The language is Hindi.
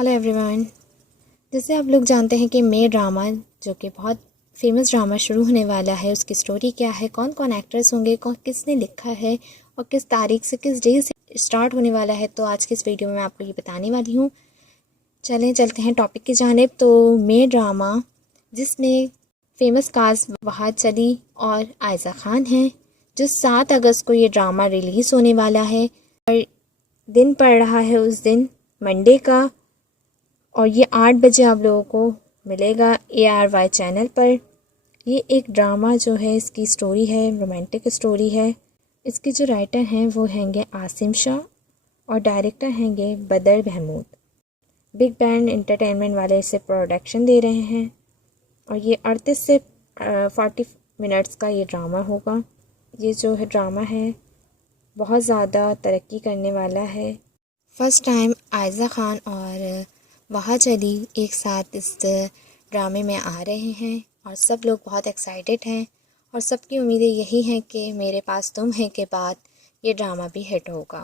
Hello everyone. जैसे आप लोग जानते हैं कि मे ड्रामा जो कि बहुत फेमस ड्रामा शुरू होने वाला है, उसकी स्टोरी क्या है, कौन कौन एक्टर्स होंगे, कौन किसने लिखा है और किस तारीख से किस डे से स्टार्ट होने वाला है, तो आज की इस वीडियो में मैं आपको ये बताने वाली हूँ। चलें चलते हैं टॉपिक की जानिब। तो मे ड्रामा जिसमें फेमस कास्ट वहाद चली और आयज़ा ख़ान हैं, जो 7 अगस्त को ये ड्रामा रिलीज़ होने वाला है और दिन पड़ रहा है उस दिन मंडे का, और ये 8 बजे आप लोगों को मिलेगा ARY चैनल पर। ये एक ड्रामा जो है, इसकी स्टोरी है, रोमांटिक स्टोरी है। इसके जो राइटर हैं वो हैंगे आसिम शाह और डायरेक्टर हैंगे बदर महमूद। बिग बैंड एंटरटेनमेंट वाले इसे प्रोडक्शन दे रहे हैं और ये 38 से 40 मिनट्स का ये ड्रामा होगा। ये जो है ड्रामा है बहुत ज़्यादा तरक्की करने वाला है। फर्स्ट टाइम आयज़ा ख़ान और वहाद अली एक साथ इस ड्रामे में आ रहे हैं और सब लोग बहुत एक्साइटेड हैं और सबकी उम्मीदें यही हैं कि मेरे पास तुम है के बाद ये ड्रामा भी हिट होगा।